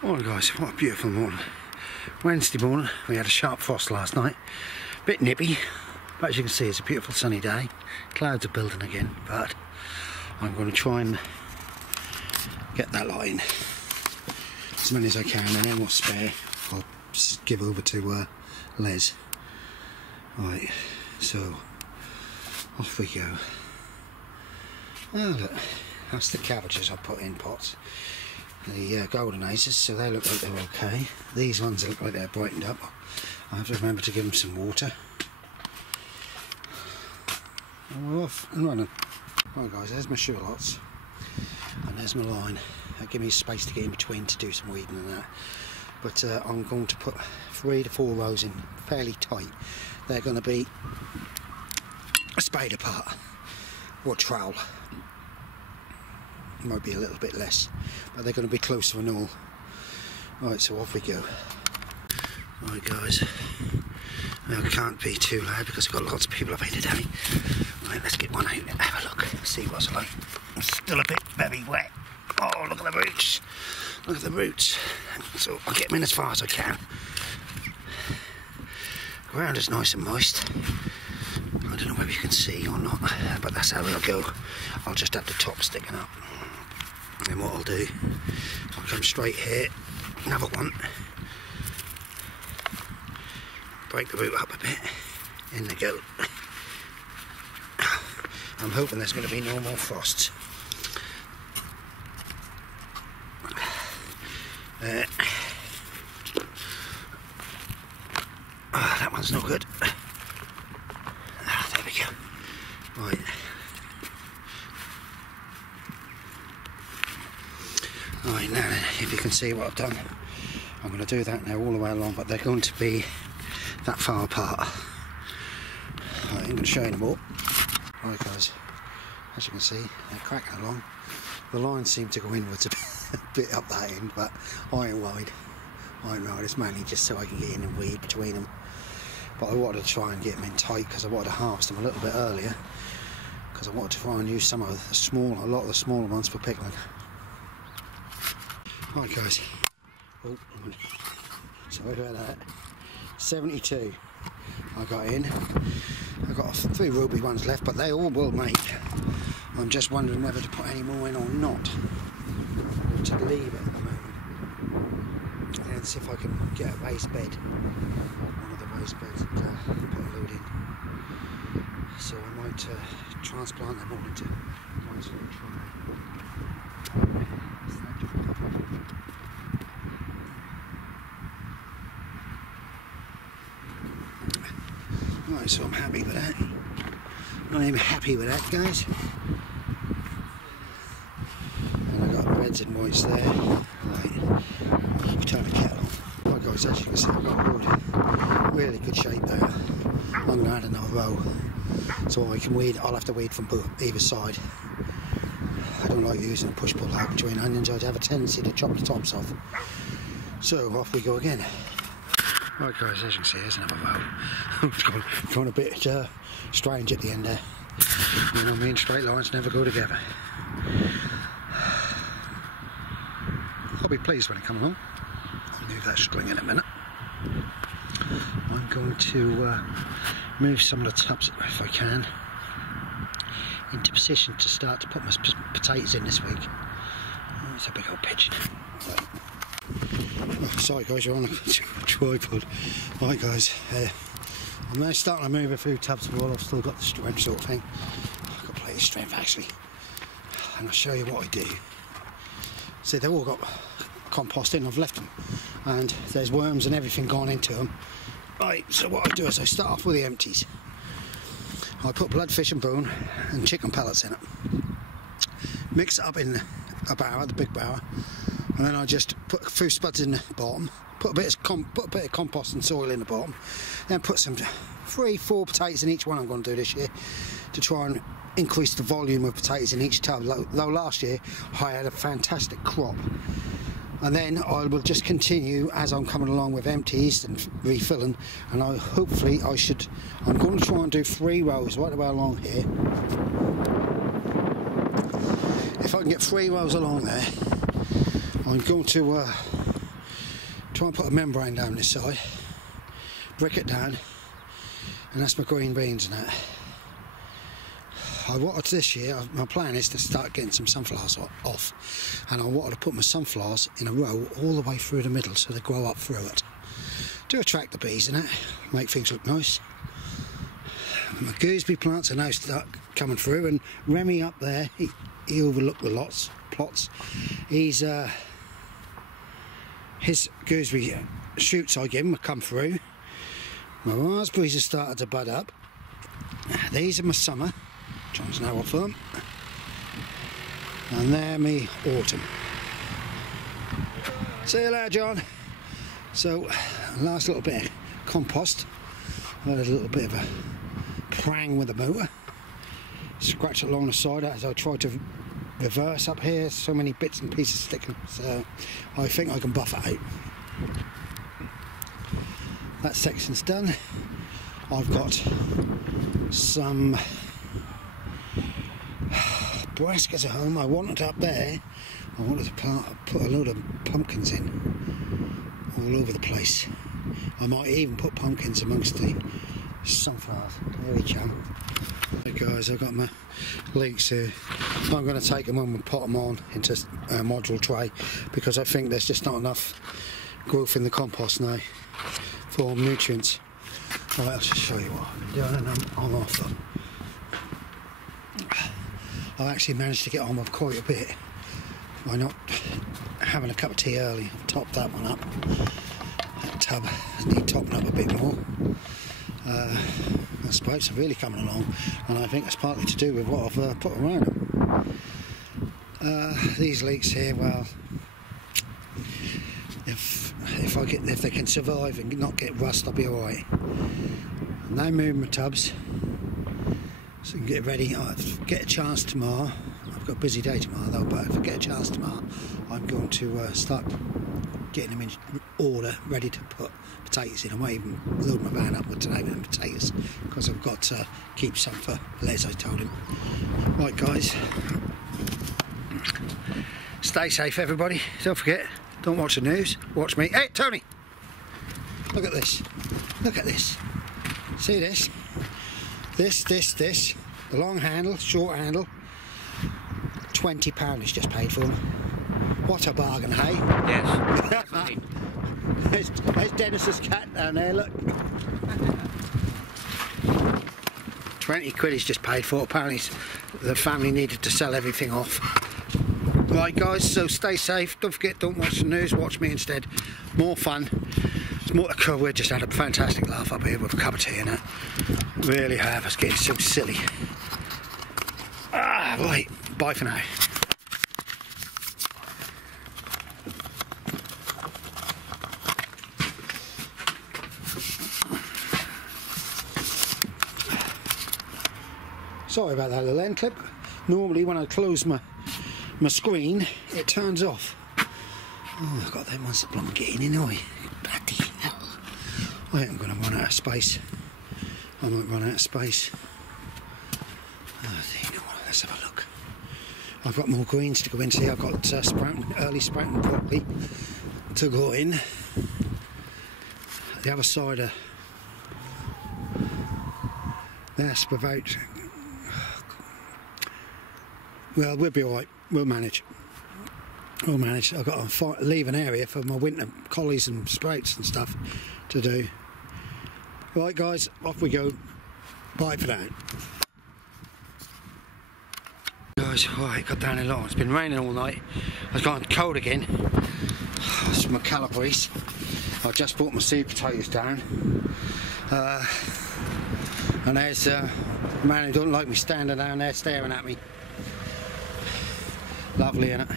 Morning guys, what a beautiful morning. Wednesday morning, we had a sharp frost last night. Bit nippy, but as you can see it's a beautiful sunny day. Clouds are building again, but I'm going to try and get that lot in as many as I can, and then what's spare I'll give over to Les. Right, so off we go. Oh look, that's the cabbages I put in pots. The golden aces, so they look like they're okay. These ones look like they're brightened up. I have to remember to give them some water. And we're off and running. Right guys, there's my shallots and there's my line. That gives me space to get in between to do some weeding and that. But I'm going to put 3 to 4 rows in fairly tight. They're going to be a spade apart or trowel. Might be a little bit less, but they're going to be closer and all. Right, so off we go. Right guys, now I can't be too loud because I've got lots of people up here today. Right, let's get one out and have a look, see what's like. I'm still a bit very wet. Oh, look at the roots. Look at the roots. So I'll get them in as far as I can. Ground is nice and moist. I don't know whether you can see or not, but that's how it'll go. I'll just have the top sticking up. And what I'll do, I'll come straight here, another one, break the root up a bit, in they go. I'm hoping there's going to be no more frosts. That one's no good. There we go. Right. Right, now if you can see what I've done, I'm going to do that now all the way along, but they're going to be that far apart. Right, I'm going to show you them all. Right guys, as you can see, they're cracking along. The lines seem to go inwards a bit up that end, but I ain't worried. It's mainly just so I can get in and weed between them. But I wanted to try and get them in tight because I wanted to harvest them a little bit earlier, because I wanted to try and use some of the a lot of the smaller ones for pickling. Right guys, oh, sorry about that. 72 I got in. I've got 3 ruby ones left, but they all will make. I'm just wondering whether to put any more in or not, or to leave it at the moment, and see if I can get a raised bed, one of the raised beds, and put a load in. So I might transplant them all into one little tray. Right, so I'm happy with that. I'm happy with that, guys. And I got reds and whites there. Right, turn the kettle on. Right guys, as you can see, I've got wood. Really good shape there. I'm going to add another row, so I can weed. I'll have to weed from either side. I don't like using a push-pull out between onions. I have a tendency to chop the tops off. So off we go again. Right guys, as you can see, there's another row. It's gone a bit strange at the end there. You know what I mean? Straight lines never go together. I'll be pleased when it comes along. I'll move that string in a minute. I'm going to move some of the tubs, if I can, into position to start to put my potatoes in this week. Oh, it's a big old pigeon. Right. Oh, sorry guys, you're on a tripod. Right guys, I'm now starting to move a few tubs while I've still got the strength sort of thing. I've got plenty of strength actually. And I'll show you what I do. See, they've all got compost in, I've left them. And there's worms and everything gone into them. Right, so what I do is I start off with the empties. I put bloodfish and bone and chicken pellets in it. Mix it up in a barrow, the big barrow. And then I just put a few spuds in the bottom, put a bit of compost and soil in the bottom, then put some 3-4 potatoes in each one I'm going to do this year to try and increase the volume of potatoes in each tub. Though last year I had a fantastic crop. And then I will just continue as I'm coming along with empties and refilling, and I'm going to try and do 3 rows right the way along here. If I can get 3 rows along there, I'm going to Try and put a membrane down this side, brick it down, and that's my green beans and that. I wanted this year, my plan is to start getting some sunflowers off, and I wanted to put my sunflowers in a row all the way through the middle so they grow up through it. To attract the bees and that, make things look nice. My gooseberry plants are now start coming through, and Remy up there, he overlooked the plots. He's his gooseberry shoots I give him have come through. My raspberries have started to bud up. These are my summer. John's now off them. And they're me autumn. See you later, John. So, last little bit of compost. I had a little bit of a prang with the motor. Scratch along the side as I try to reverse up here. So many bits and pieces sticking. So, I think I can buff it out. That section's done. I've got some brassicas at home. I wanted up there. I wanted to put a load of pumpkins in all over the place. I might even put pumpkins amongst the sunflowers. There we come. Hey guys, I've got my leeks here. I'm going to take them and pot them on into a module tray because I think there's just not enough growth in the compost now for nutrients. Right, I'll just show you what I've been doing, and I'm off them. I actually managed to get on with quite a bit by not having a cup of tea early. I've topped that one up. That tub needs topping up a bit more. The sprouts are really coming along, and I think it's partly to do with what I've put around them. These leeks here, well, if they can survive and not get rust, I'll be alright. Now moving my tubs, so I can get ready. I'll get a chance tomorrow. I've got a busy day tomorrow though, but if I get a chance tomorrow, I'm going to start getting them in order, ready to put potatoes in. I might even load my van up with today with potatoes because I've got to keep some for Les, I told him. Right guys, stay safe everybody. Don't forget, don't watch the news, watch me. Hey Tony, look at this, look at this. See this? This, the long handle, short handle, £20 is just paid for them. What a bargain, hey? Yes, definitely. There's Dennis's cat down there, look. 20 quid is just paid for. Apparently the family needed to sell everything off. Right guys, so stay safe. Don't forget, don't watch the news, watch me instead. More fun. It's more, we just had a fantastic laugh up here with a cup of tea and that. Really have. It's getting so silly. Right, bye for now. Sorry about that little end clip. Normally when I close my screen, it turns off. Oh, I've got that one supplement getting in, oi. Bloody hell. I think I'm going to run out of space. I might run out of space. Oh, there you go. Let's have a look. I've got more greens to go in. See, I've got early sprouting broccoli to go in. The other side of that's about. Well, we'll be alright. We'll manage. We'll manage. I've got to leave an area for my winter collies and sprouts and stuff to do. Right guys, off we go. Bye for now. Guys, right, got down a lot. It's been raining all night. I've gone cold again. It's my calabrese. I just brought my seed potatoes down. And there's a man who don't like me standing down there staring at me. Lovely, innit?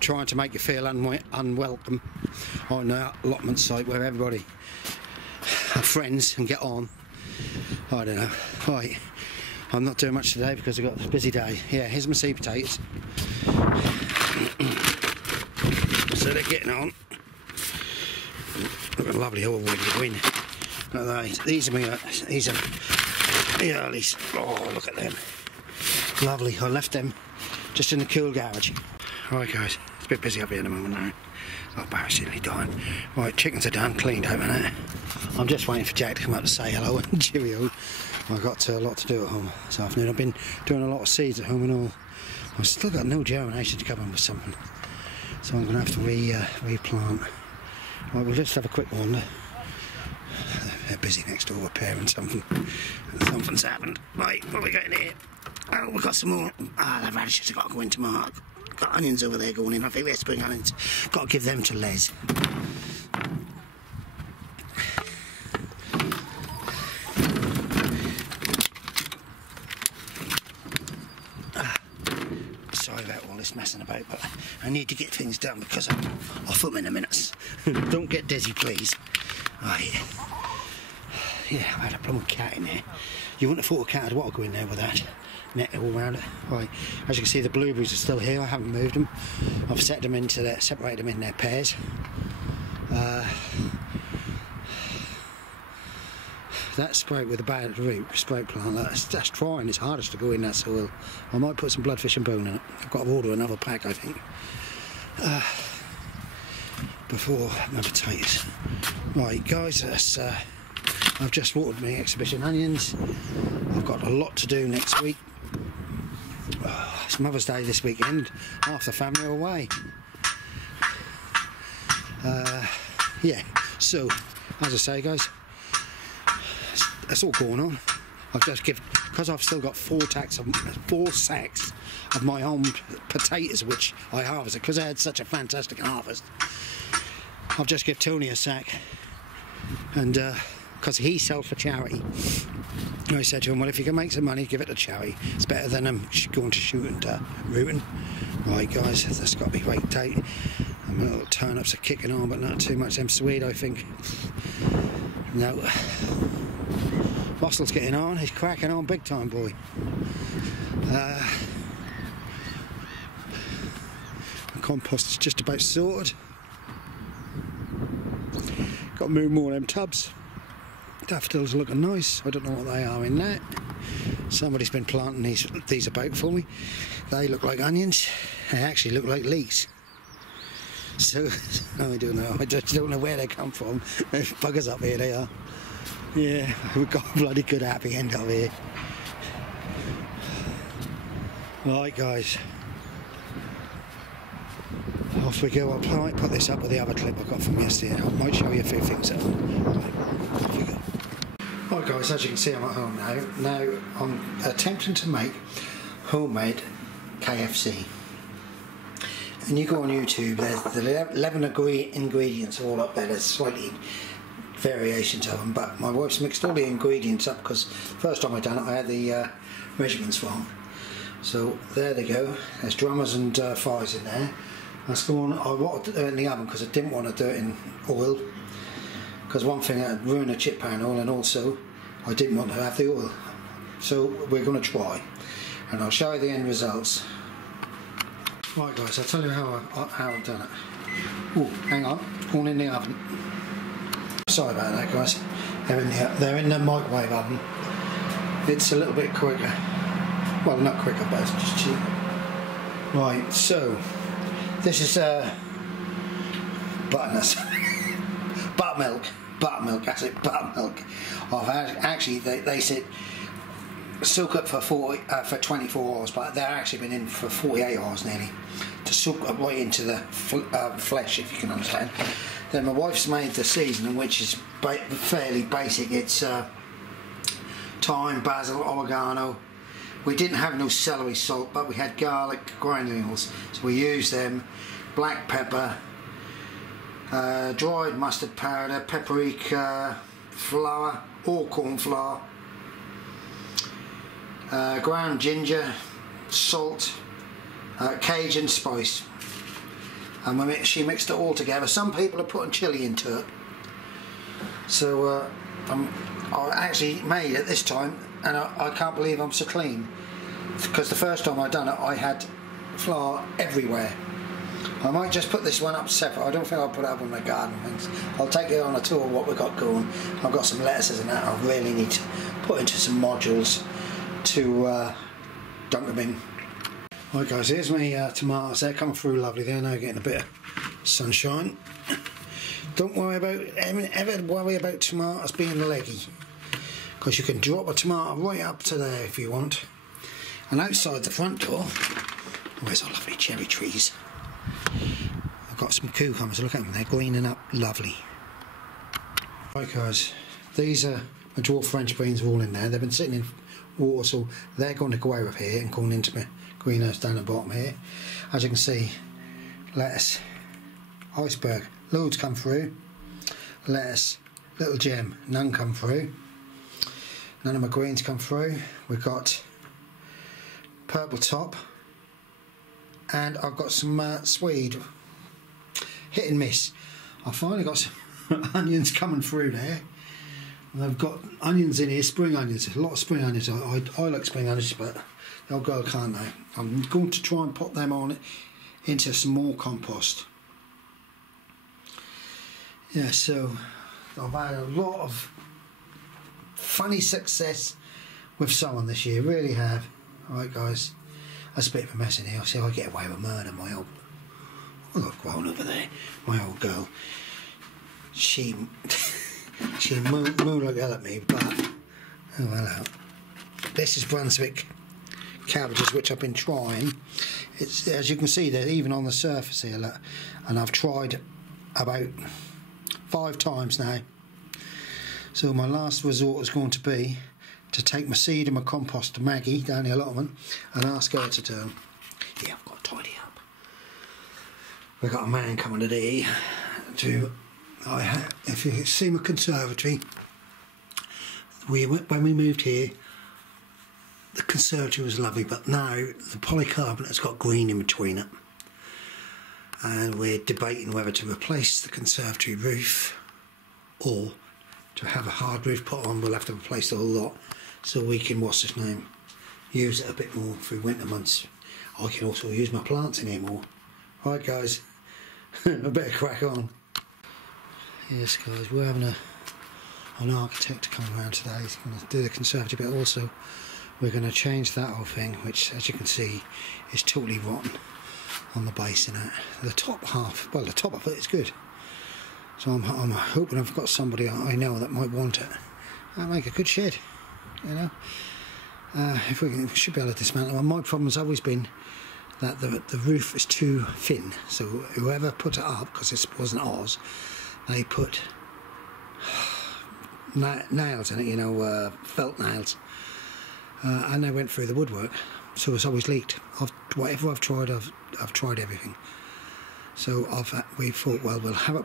Trying to make you feel unwelcome on the allotment site where everybody are friends and get on. I don't know. Right, I'm not doing much today because I've got a busy day. Yeah, here's my seed potatoes. So they're getting on. Look at lovely all wind. Look at these. These are the earlies. Oh, look at them. Lovely. I left them just in the cool garage. Right guys, it's been bit busy up here at the moment now. Oh, embarrassingly dying. Right, chickens are done, cleaned over now. I'm just waiting for Jack to come up to say hello and cheerio. I've got a lot to do at home this afternoon. I've been doing a lot of seeds at home and all. I've still got no germination to come in with something. So I'm going to have to replant. Right, we'll just have a quick wander. They're busy next door repairing something. Something's happened. Right, what are we getting here? Oh, we've got some more. The radishes have got to go into Mark. Got onions over there going in. I think they're spring onions. Got to give them to Les. Sorry about all this messing about, but I need to get things done because I'll film in a minute. Don't get dizzy, please. Right. Yeah, I had a blooming cat in there. You wouldn't have thought a cat would want to go in there with that net all around it. Right, as you can see, the blueberries are still here. I haven't moved them. I've set them into their, separated them in their pairs. That sprout with the bad root sprout plant, that's trying its hardest to go in that soil. I might put some bloodfish and bone in it. I've got to order another pack, I think, before my potatoes. Right, guys, that's, I've just watered my exhibition onions. I've got a lot to do next week. It's Mother's Day this weekend. Half the family are away. Yeah, so, as I say, guys, that's all going on. I've just because I've still got 4 sacks of my own potatoes which I harvested because I had such a fantastic harvest. I've just given Tony a sack, and because he sells for charity, I said to him, well, if you can make some money, give it to charity. It's better than them going to shoot and rooting. Right, guys, that's got to be raked out. My little turnips are kicking on, but not too much. Them sweet, I think. No. Russell's getting on. He's cracking on big time, boy. The compost is just about sorted. Got to move more of them tubs. Daffodils are looking nice. I don't know what they are in that. Somebody's been planting these about for me. They look like onions. They actually look like leeks. So I don't know. I just don't know where they come from. There's buggers up here. They are. Yeah, we've got a bloody good happy end up here. Right, guys. Off we go. I might put this up with the other clip I got from yesterday. I might show you a few things. Right, off we go. Right, guys, as you can see, I'm at home now. Now, I'm attempting to make homemade KFC. And you go on YouTube, there's the 11 ingredients all up there. There's slightly variations of them, but my wife's mixed all the ingredients up because first time I done it I had the measurements wrong. So there they go. There's drummers and fries in there. That's the one I wanted to do it in the oven because I didn't want to do it in oil, because one thing I'd ruin a chip pan oil, and also I didn't want to have the oil. So we're going to try, and I'll show you the end results. Right, guys, I'll tell you how I've done it. Oh, hang on, going in the oven. Sorry about that, guys. They're in the microwave oven. It's a little bit quicker. Well, not quicker, but it's just cheaper. Right, so this is butternuts. Buttermilk. That's it. Buttermilk. I've actually they said soak up for 24 hours, but they've actually been in for 48 hours nearly to soak up right into the flesh, if you can understand. Then my wife's made the seasoning, which is fairly basic. It's thyme, basil, oregano. We didn't have no celery salt, but we had garlic granules, so we used them. Black pepper, dried mustard powder, paprika, flour, or corn flour, ground ginger, salt, Cajun spice. And she mixed it all together. Some people are putting chilli into it. So I actually made it this time, and I can't believe I'm so clean. Because the first time I done it, I had flour everywhere. I might just put this one up separate. I don't think I'll put it up on my garden things. I'll take you on a tour of what we've got going. I've got some lettuces and that I really need to put into some modules to dunk them in. Right guys, here's my tomatoes. They're coming through lovely. They're now getting a bit of sunshine. Don't worry about ever worry about tomatoes being leggy, because you can drop a tomato right up to there if you want. And outside the front door, where's our lovely cherry trees? I've got some cucumbers. Look at them, they're greening up lovely. Right guys, these are my dwarf French beans are all in there. They've been sitting in water, so they're going to go out of here and going into my greenhouse down the bottom here. As you can see, lettuce, iceberg, loads come through. Lettuce, little gem, none come through. None of my greens come through. We've got purple top, and I've got some swede. Hit and miss. I finally got some onions coming through there. I've got onions in here, spring onions, a lot of spring onions. I like spring onions, but the old girl can't now. I'm going to try and pop them on into some more compost. Yeah, so I've had a lot of funny success with someone this year, really have. Alright guys, that's a bit of a mess in here. I'll see if I get away with murder. My old, oh, I've grown over there, my old girl, she moo like hell at me, but oh hello. This is Brunswick cabbages, which I've been trying. It's, as you can see, they're even on the surface here, look, and I've tried about 5 times now. So my last resort is going to be to take my seed and my compost to Maggie down the allotment and ask her to turn. Yeah, I've got to tidy up. We've got a man coming today to, if you see my conservatory, when we moved here, the conservatory was lovely, but now the polycarbonate's got green in between it, and we're debating whether to replace the conservatory roof or to have a hard roof put on. We'll have to replace the whole lot so we can, what's his name, use it a bit more through winter months. I can also use my plants in here more. Right guys, I better crack on. Yes guys, we're having an architect come around today. He's going to do the conservatory bit also. We're going to change that whole thing, which as you can see is totally rotten on the base and that. The top half, well the top of it is good. So I'm hoping I've got somebody I know that might want it. That'll make a good shed, you know. If we should be able to dismantle it. My problem has always been that the roof is too thin. So whoever put it up, because this wasn't ours, they put nails in it, you know, felt nails. And they went through the woodwork, so it's always leaked. Whatever I've tried, I've tried everything. So we thought, well, we'll have a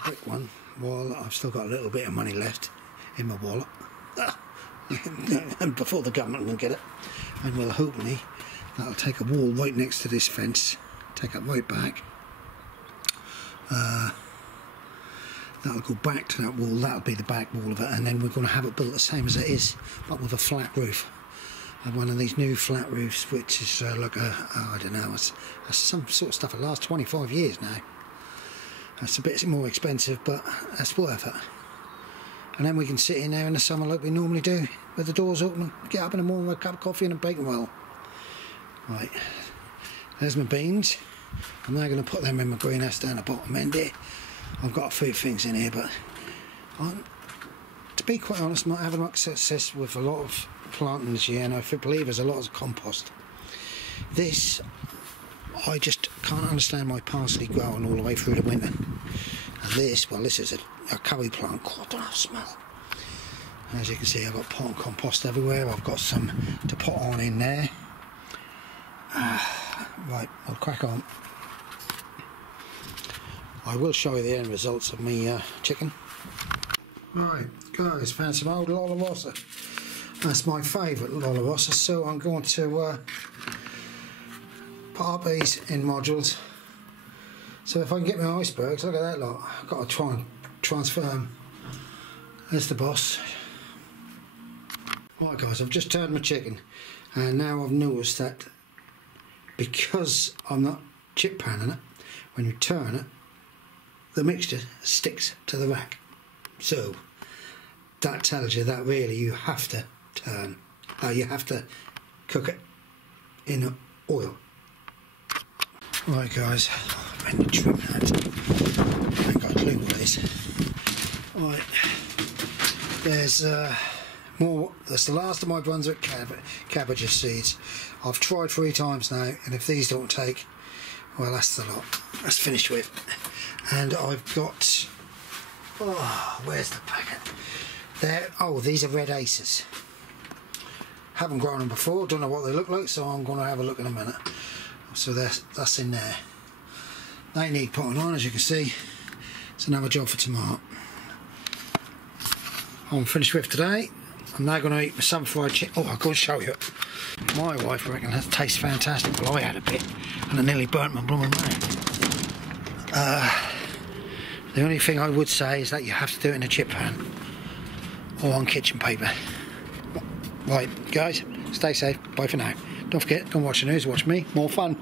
quick one while I've still got a little bit of money left in my wallet, and before the government can get it. And we'll hopefully that'll take a wall right next to this fence, take it right back. That'll go back to that wall. That'll be the back wall of it, and then we're going to have it built the same as it is, but with a flat roof. And one of these new flat roofs, which is like I don't know, it's some sort of stuff that lasts 25 years now. That's a bit more expensive, but that's worth it. And then we can sit in there in the summer like we normally do, with the doors open, get up in the morning with a cup of coffee and a bacon roll. Right, there's my beans. I'm now going to put them in my greenhouse down the bottom end here. I've got a few things in here, but to be quite honest, I'm not having much success with a lot of planting this year, and I believe there's a lot of compost. This, I just can't understand my parsley growing all the way through the winter. And this, well, this is a curry plant. God, I don't have a smell. As you can see, I've got pot and compost everywhere. I've got some to put on in there. Right, I'll crack on. I will show you the end results of me chicken. Right, guys, found some old Lolla Rossa. That's my favourite Lolla Rossa, so I'm going to put up these in modules. So if I can get my icebergs, look at that lot. I've got to try and transfer them. There's the boss. Right guys, I've just turned my chicken, and now I've noticed that because I'm not chip panning it, when you turn it, the mixture sticks to the rack. So that tells you that really you have to turn, you have to cook it in oil Right guys, I'm in the trim hat. I ain't got a clue what it is. Right, there's more. That's the last of my Brunswick cabbages seeds. I've tried 3 times now, and if these don't take, well, that's the lot. That's finished with. And I've got, oh, where's the packet? There. Oh, these are red aces. Haven't grown them before, don't know what they look like, so I'm going to have a look in a minute. So that's in there. They need putting on, as you can see. It's another job for tomorrow. I'm finished with today. I'm now going to eat my sun-fried chicken. Oh, I'll go and show you. My wife reckons that tastes fantastic. Well, I had a bit, and I nearly burnt my blooming mouth. The only thing I would say is that you have to do it in a chip pan or on kitchen paper. Right, guys, stay safe. Bye for now. Don't forget, don't watch the news, watch me. More fun.